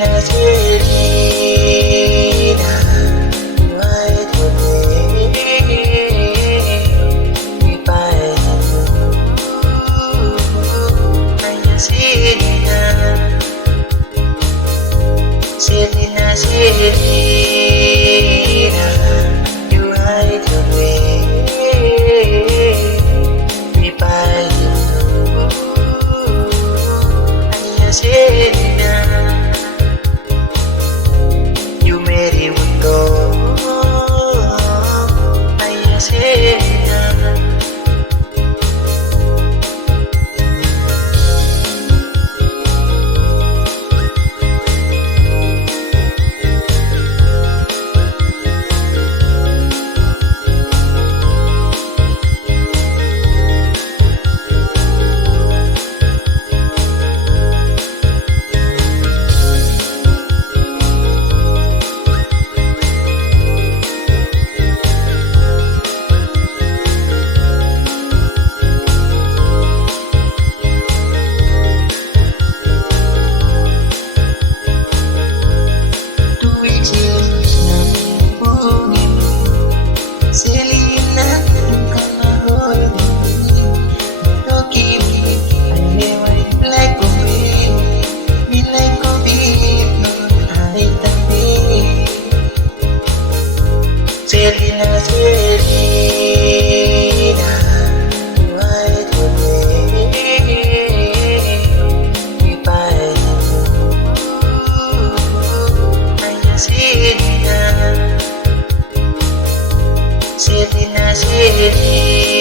Selena, why do we buy Selena, Selena, Selena, you hide away. We buy Selena, you made it go. Selena. Selena, come hold me. Don't give me, I never like a me like a bee, no, I don't be. Selena, Selena, why do we buy Selena, Selena, Selena.